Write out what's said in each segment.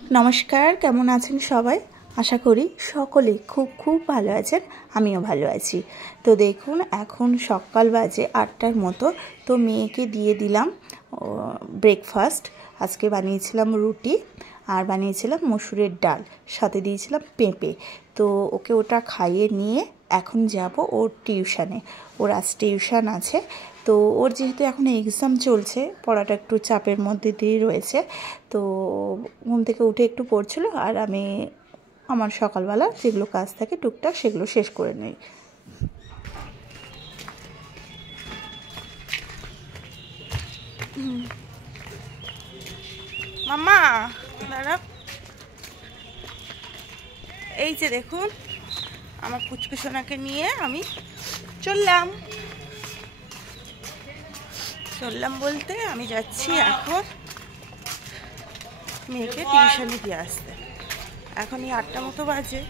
নমস্কার, কেমন আছেন সবাই? আশা করি সকলে খুব খুব ভালো আছেন। আমিও ভালো আছি। তো দেখুন, এখন সকাল বাজে 8টার মতো। তো মেয়েকে দিয়ে দিলাম ব্রেকফাস্ট। আজকে বানিয়েছিলাম রুটি আর বানিয়েছিলাম মসুরের ডাল, সাথে দিয়েছিলাম পেঁপে। তো ওকে ওটা খাইয়ে নিয়ে এখন যাব ওর টিউশানে। ওর আজ টিউশান আছে। তো ওর যেহেতু এখন এক্সাম চলছে, পড়াটা একটু চাপের মধ্যে দিয়ে রয়েছে। তো ঘুম থেকে উঠে একটু পড়ছিল, আর আমি আমার সকালবেলা যেগুলো কাজ থাকে টুকটাক সেগুলো শেষ করে নিই। মামা দাঁড়া, এই যে দেখুন আমার কুচকুচোনাকে নিয়ে আমি চললাম বলতে আমি যাচ্ছি এখন মেয়েকে টিউশনে দিয়ে আসতে। এখনই 8টা মতো বাজে,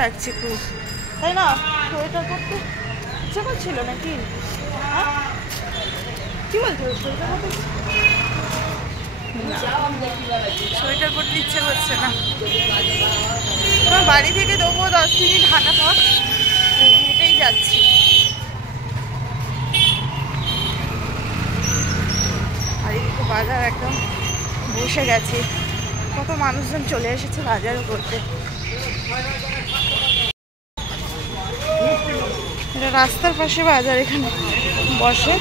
যাচ্ছি একটু, তাই না? সোয়েটার পরতে ইচ্ছে করছিল নাকি? কি বলছো? সোয়েটার পরতে ইচ্ছে করছে না। তোমার বাড়ি থেকে দেবো 10 মিনিট হাঁটা পথ, হেঁটেই যাচ্ছি। আর এদিকে বাজার একদম বসে গেছে, কত মানুষজন চলে এসেছে বাজারও করতে। এটা রাস্তার পাশে বাজার, এখানে বসে।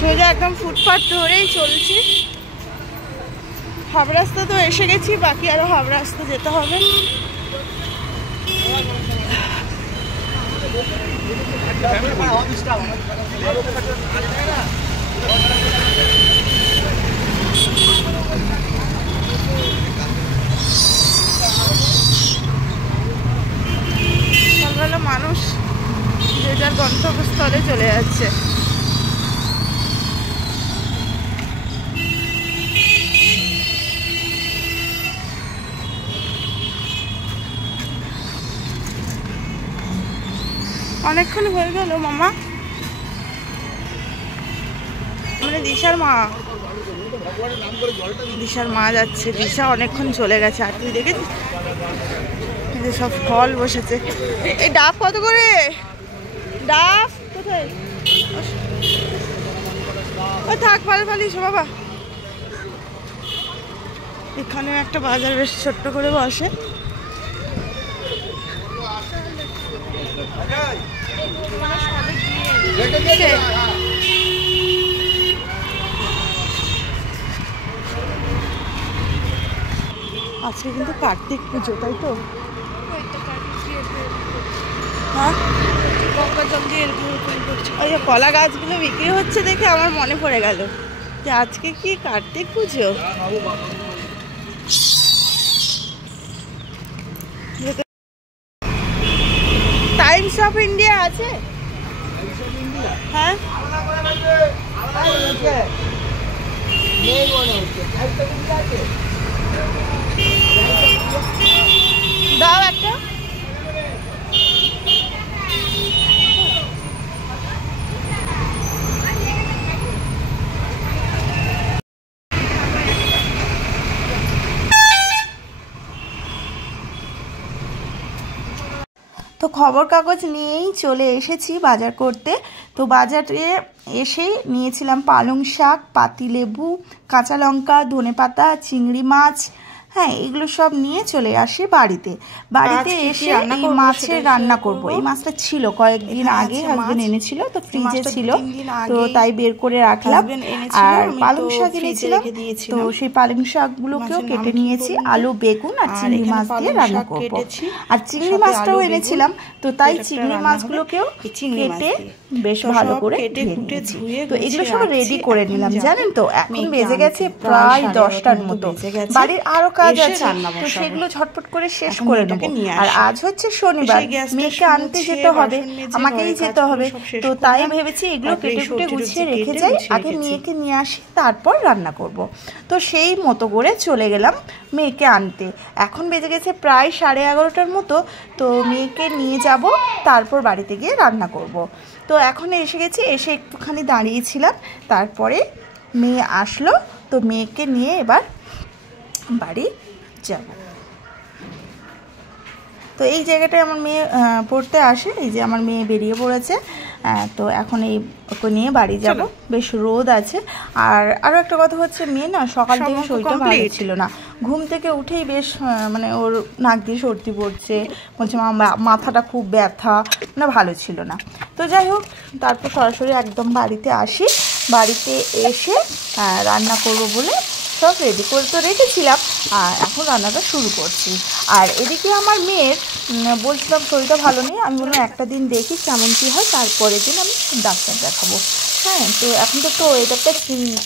সোজা একদম ফুটপাথ ধরেই চলছি। হাফ রাস্তা তো এসে গেছি, বাকি আরো হাফ রাস্তা যেতে হবে। সকালবেলা মানুষ যে যার গন্তব্যস্থলে চলে যাচ্ছে। অনেকক্ষণ হয়ে গেল মামা, মানে দিশার মা যাচ্ছে। দিশা অনেকক্ষণ চলে গেছে। আর তুই দেখেছিস সব ফল বসেছে। এই ডাব কত করে? ডাব কোথায়? থাক, ফালিস বাবা। এখানে একটা বাজার বেশ ছোট্ট করে বসে। আজকে কিন্তু কার্তিক পুজো, তাই তো? হ্যাঁ, ওই যে কলা গাছগুলো বিক্রি হচ্ছে দেখে আমার মনে পড়ে গেল যে আজকে কি কার্তিক পুজো। টাইমস অফ ইন্ডিয়া আছে? হ্যাঁ, দাও একটা। তো খবর কাগজ নিয়েই চলে এসেছি বাজার করতে। তো বাজারে এসে নিয়েছিলাম পালং শাক, পাতিলেবু, কাঁচা লঙ্কা, ধনেপাতা, চিংড়ি মাছ। হ্যাঁ, এগুলো সব নিয়ে চলে আসি বাড়িতে এসে এই মাছের রান্না করব। এই মাছটা ছিল কয়েকদিন আগে হাজবেন্ড এনেছিল, তো ফ্রিজে ছিল, তো তাই বের করে রাখলাম। আর পালং শাক এনেছিলাম, তো সেই পালং শাকগুলোকেও কেটে নিয়েছি। আলু, বেগুন আর চিংড়ি মাছ দিয়ে রান্না করব। আর চিংড়ি মাছটাও এনেছিলাম, তো তাই চিংড়ি মাছগুলোকেও কেটে বেশ ভালো করে ধুয়ে তো এগুলো সব রেডি করে নিলাম জানেন তো। এখন বেজে গেছে প্রায় 10টার মতো, বাড়ির আরো কাজ আছে তো সেগুলো ঝটপট করে শেষ করে নেব। আর আজ হচ্ছে শনিবার, মেয়েকে আনতে যেতে হবে, আমাকেই যেতে হবে, তো তাই ভেবেছি এগুলো কেটে কুটে গুছিয়ে রেখে যাই, আগে মেয়েকে নিয়ে আসি তারপর রান্না করব। তো সেই মতো করে চলে গেলাম মেয়েকে আনতে। এখন বেজে গেছে প্রায় 11:30টার মতো, তো মেয়েকে নিয়ে যাব, তারপর বাড়িতে গিয়ে রান্না করব। তো এখন এসে গেছি, এসে একটুখানি দাঁড়িয়েছিলাম, তারপরে মেয়ে আসলো, তো মেয়েকে নিয়ে এবার বাড়ি যাব। তো এই জায়গাটায় আমার মেয়ে পড়তে আসে, এই যে আমার মেয়ে বেরিয়ে পড়েছে। তো এখন এই ওকে নিয়ে বাড়ি যাব, বেশ রোদ আছে। আর আরও একটা কথা হচ্ছে, মেয়ে না সকাল থেকে শরীরটা ভালো ছিল না, ঘুম থেকে উঠেই বেশ মানে ওর নাক দিয়ে সর্দি পড়ছে, বলছে মাথাটা খুব ব্যথা, না ভালো ছিল না। তো যাই হোক, তারপর সরাসরি একদম বাড়িতে আসি, বাড়িতে এসে রান্না করব বলে সব রেডি করে তো রেখেছিলাম, আর এখন রান্নাটা শুরু করছি। আর এদিকে আমার মেয়ের বলছিলাম শরীরটা ভালো নেই, আমি বললাম একটা দিন দেখি কেমন কী হয়, তারপরের দিন আমি ডাক্তার দেখাবো। হ্যাঁ, তো এখন তো ওয়েদারটা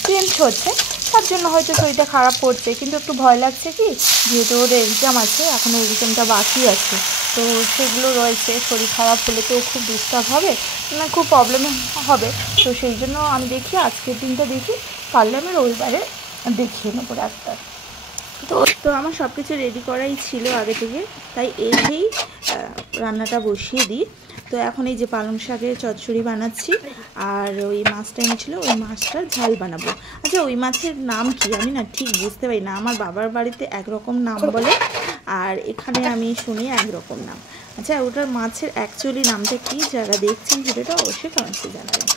চেঞ্জ হচ্ছে, তার জন্য হয়তো শরীরটা খারাপ করছে, কিন্তু একটু ভয় লাগছে কি, যেহেতু ওর এক্সাম আছে, এখনও এক্সামটা বাকি আছে, তো সেগুলো রয়েছে, শরীর খারাপ হলে তো খুব ডিস্টার্ব হবে, না খুব প্রবলেম হবে। তো সেই জন্য আমি দেখি আজকের দিনটা দেখি, পারলে আমি রবিবারে দেখিয়ে নেবো ডাক্তার। তো আমার সব কিছু রেডি করাই ছিল আগে থেকে, তাই এসেই রান্নাটা বসিয়ে দিই। তো এখন এই যে পালং শাকের চচ্চড়ি বানাচ্ছি, আর ওই মাছটা এনেছিল, ওই মাছটার ঝাল বানাবো। আচ্ছা, ওই মাছের নাম কি আমি না ঠিক বুঝতে পারি না, আমার বাবার বাড়িতে একরকম নাম বলে, আর এখানে আমি শুনি একরকম নাম। আচ্ছা, ওটার মাছের অ্যাকচুয়ালি নামটা কি, যারা দেখছেন ভিডিওটা অবশ্যই কমেন্টসে জানাবেন।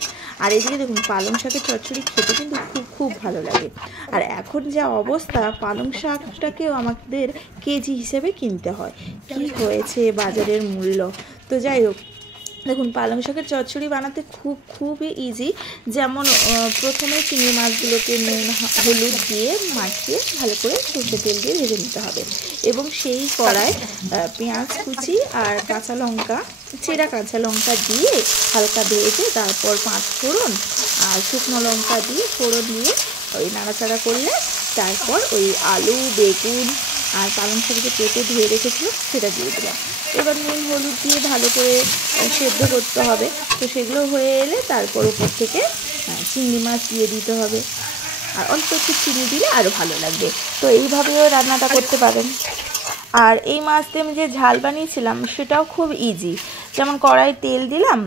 আর এদিকে দেখুন, পালং শাকের চচ্চড়ি খেতে কিন্তু খুব খুব ভালো লাগে। আর এখন যা অবস্থা, পালং শাকটাকেও আমাদের কেজি হিসেবে কিনতে হয়, কি হয়েছে বাজারের মূল্য। তো যাই হোক, দেখুন পালং শাকের চচ্চড়ি বানাতে খুবই ইজি। যেমন প্রথমে চিংড়ি মাছগুলোকে নুন হলুদ দিয়ে মাখিয়ে ভালো করে সরষের তেল দিয়ে ভেজে নিতে হবে, এবং সেই কড়ায় পেঁয়াজ কুচি আর কাঁচা লঙ্কা, চেরা কাঁচা লঙ্কা দিয়ে হালকা ভেজে, তারপর 5 ফোড়ন আর শুকনো লঙ্কা দিয়ে ফোড়ন দিয়ে ওই নাড়াচাড়া করলে, তারপর ওই আলু বেগুন আর পালং শাক যে কেটে ধুয়ে রেখেছিল সেটা দিয়ে দিলাম। এবার নুন হলুদ দিয়ে ভালো করে সেদ্ধ করতে হবে। তো সেগুলো হয়ে এলে তারপর উপর থেকে চিংড়ি মাছ দিয়ে দিতে হবে, আর অল্প একটু চিনি দিলে আরও ভালো লাগবে। তো এইভাবেও রান্নাটা করতে পারেন। আর এই মাছ দিয়ে আমি যে ঝাল বানিয়েছিলাম সেটাও খুব ইজি। যেমন কড়াই তেল দিলাম,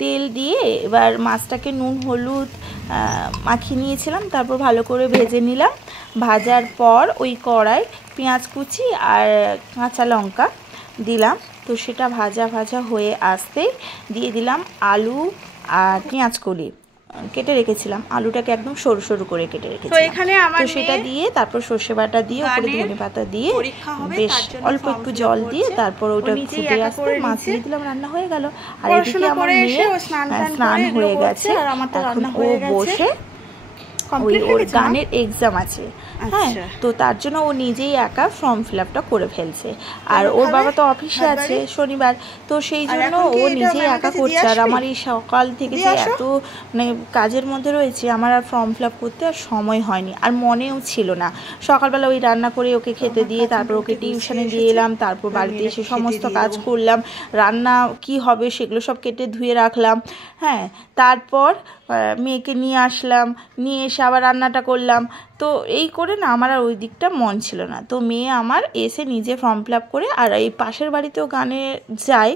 তেল দিয়ে এবার মাছটাকে নুন হলুদ মাখিয়ে নিয়েছিলাম, তারপর ভালো করে ভেজে নিলাম। ভাজার পর ওই কড়াই পেঁয়াজ কুচি আর কাঁচা লঙ্কা দিলাম, তো সেটা ভাজা হয়ে আসতেই দিয়ে দিলাম আলু আর পেঁয়াজ কলি কেটে রেখেছিলাম, আলুটাকে একদম সরু সরু করে কেটে রেখেছিলাম। তো এখানে আমার সেটা দিয়ে, তারপর সর্ষে বাটা দিয়ে, উপরে ধনে পাতা দিয়ে, বেশ অল্প একটু জল দিয়ে, তারপর ওটা ফুটে আসতে মাছ দিয়ে দিলাম, রান্না হয়ে গেল। আর এদিকে আমার মেয়ে স্নান হয়ে গেছে, এখন ও বসে ওর গানের এক্সাম আছে। হ্যাঁ, তো তার জন্য ও নিজেই একা ফর্ম ফিল আপটা করে ফেলছে। আর ওর বাবা তো অফিসে আছে শনিবার, তো সেই জন্য ও নিজেই একা করছে। আর আমার এই সকাল থেকে যে এত মানে কাজের মধ্যে রয়েছে, আমার আর ফর্ম ফিল আপ করতে আর সময় হয়নি, আর মনেও ছিল না। সকালবেলা ওই রান্না করে ওকে খেতে দিয়ে, তারপর ওকে টিউশনে দিয়ে এলাম, তারপর বাড়িতে এসে সমস্ত কাজ করলাম, রান্না কি হবে সেগুলো সব কেটে ধুয়ে রাখলাম। হ্যাঁ, তারপর মেয়েকে নিয়ে আসলাম, নিয়ে এসে আবার রান্নাটা করলাম। তো এই করে না আমার আর ওই দিকটা মন ছিল না। তো মেয়ে আমার এসে নিজে ফর্ম ফিল আপ করে, আর এই পাশের বাড়িতেও গানে যায়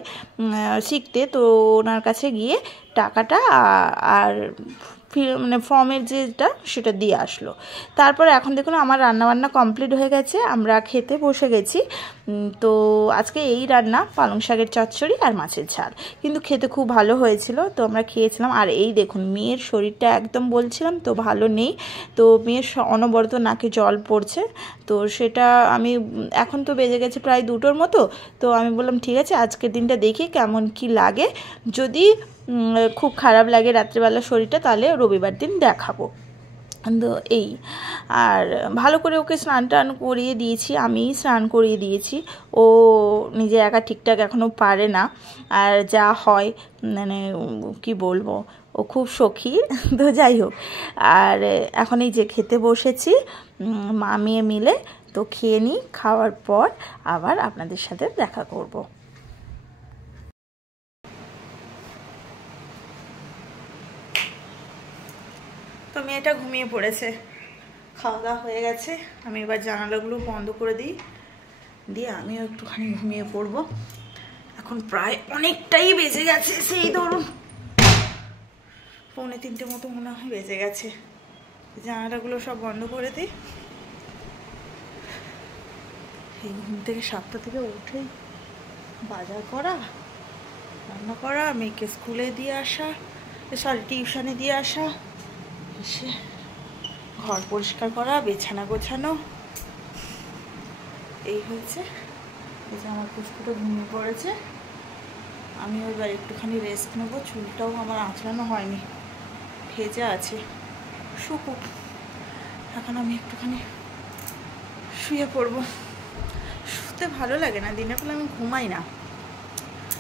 শিখতে, তো ওনার কাছে গিয়ে টাকাটা আর মানে ফর্মের যেটা সেটা দিয়ে আসলো। তারপর এখন দেখুন আমার রান্নাবান্না কমপ্লিট হয়ে গেছে, আমরা খেতে বসে গেছি। তো আজকে এই রান্না পালং শাকের চচ্চড়ি আর মাছের ঝাল, কিন্তু খেতে খুব ভালো হয়েছিল। তো আমরা খেয়েছিলাম। আর এই দেখুন মেয়ের শরীরটা একদম বলছিলাম তো ভালো নেই, তো মেয়ের অনবরত নাকে জল পড়ছে। তো সেটা আমি এখন তো বেজে গেছে প্রায় 2টোর মতো, তো আমি বললাম ঠিক আছে আজকের দিনটা দেখি কেমন কি লাগে, যদি খুব খারাপ লাগে রাত্রিবেলা শরীরটা, তাহলে রবিবার দিন দেখাবো। তো এই আর ভালো করে ওকে স্নান টান করিয়ে দিয়েছি, আমিই স্নান করিয়ে দিয়েছি। ও নিজে একা ঠিকঠাক এখনও পারে না, আর যা হয় মানে কি বলবো, ও খুব সখী। তো যাই হোক, আর এখন এই যে খেতে বসেছি মা মেয়ে মিলে। তো খেয়ে নিই, খাওয়ার পর আবার আপনাদের সাথে দেখা করব। তো মেয়েটা ঘুমিয়ে পড়েছে, খাওয়া দাওয়া হয়ে গেছে। আমি এবার জানালাগুলো বন্ধ করে দিই, দিয়ে আমিও একটুখানি ঘুমিয়ে পড়বো। এখন প্রায় অনেকটাই বেজে গেছে, সেই ধরুন 2:45 মতো মনে হয় বেজে গেছে। জানালাগুলো সব বন্ধ করে দিই। এই ঘুম থেকে 7টা থেকে উঠেই বাজার করা, রান্না করা, মেয়েকে স্কুলে দিয়ে আসা, টিউশনে দিয়ে আসা, এসে ঘর পরিষ্কার করা, বিছানা গোছানো, এই হয়েছে। এই যে আমার পুষ্কুটা ঘুমিয়ে পড়েছে, আমিও এবার একটুখানি রেস্ট নেবো। চুলটাও আমার আঁচড়ানো হয়নি, ভেজা আছে, শুকুক। এখন আমি একটুখানি শুয়ে পড়বো। শুতে ভালো লাগে না, দিনের বেলা আমি ঘুমাই না।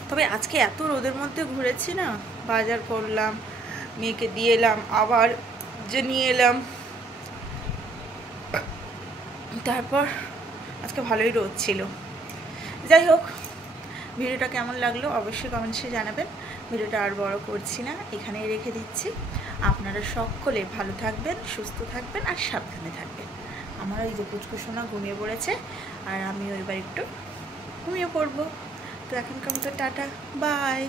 তবে আজকে এত রোদের মধ্যে ঘুরেছি না, বাজার করলাম, মেয়েকে দিয়ে এলাম, আবার যে নিয়ে এলাম, তারপর আজকে ভালোই রোদ ছিল। যাই হোক, ভিডিওটা কেমন লাগলো অবশ্যই কমেন্টসে জানাবেন। ভিডিওটা আর বড় করছি না, এখানেই রেখে দিচ্ছি। আপনারা সকলে ভালো থাকবেন, সুস্থ থাকবেন আর সাবধানে থাকবেন। আমার এই যে পুচকুসোনা ঘুমিয়ে পড়েছে, আর আমিও এবার একটু ঘুমিয়ে পড়বো। তো এখনকার মতো টাটা, বাই।